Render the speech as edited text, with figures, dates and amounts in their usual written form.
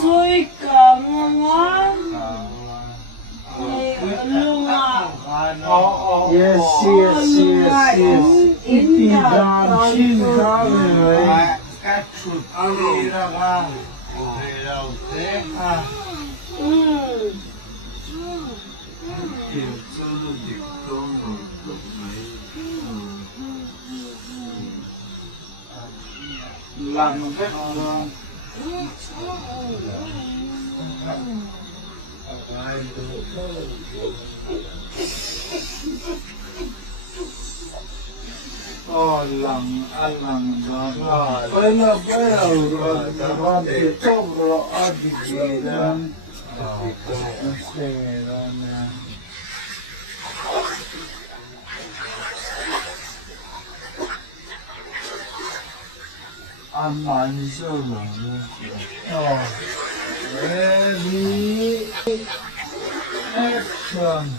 最感恩yes, iti dan chin ka người các chuột đi ra ga về đầu thế à kiểu sơ lược điểm công rồi được mấy làm phép luôn lần ăn lần đó bây giờ rồi con thì tốt rồi ăn thì gì đó xe đó nè ăn蛮热的ready action